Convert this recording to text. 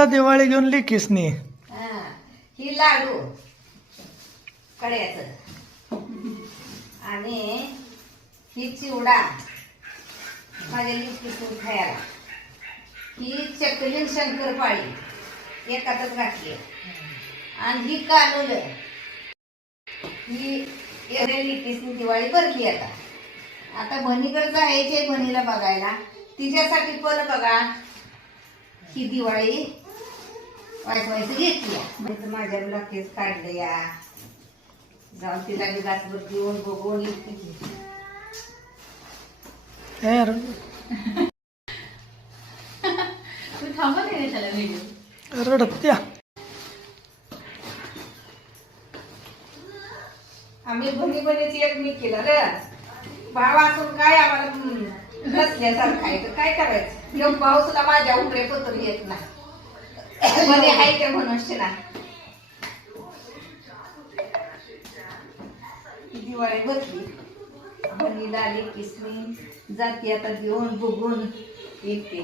आता दिवाळी घेऊन लिकीसनी ही लाडू कड्याचं आणि ही चिवडा माझ्या लिकीसून खायला, ही चकली शंकरपाळी एकातच घातली आणि ही कानूल ही लिकीसनी दिवाळी भरली. आता बहिणीकडे जायचे बहिणीला बघायला, तिच्यासाठी पण बघा ही दिवाळी वायचं घेतली. माझ्या नक्कीच काढलं या जाऊन तिला मी गासभर देऊन बघून येते. तू थांबा नाही त्याला व्हिडिओ रडत्या. आम्ही बहिणीची एक मी केलं रे भाव असून काय आम्हाला नसल्यासारखं आहे तर काय करायचं. यो भाऊ सुद्धा माझ्या उमरे पत्र येत नाही मध्ये आहे ते म्हणून ना. दिवाळी बसली बहिणीला आली किसनी जाती आता देऊन बघून येते.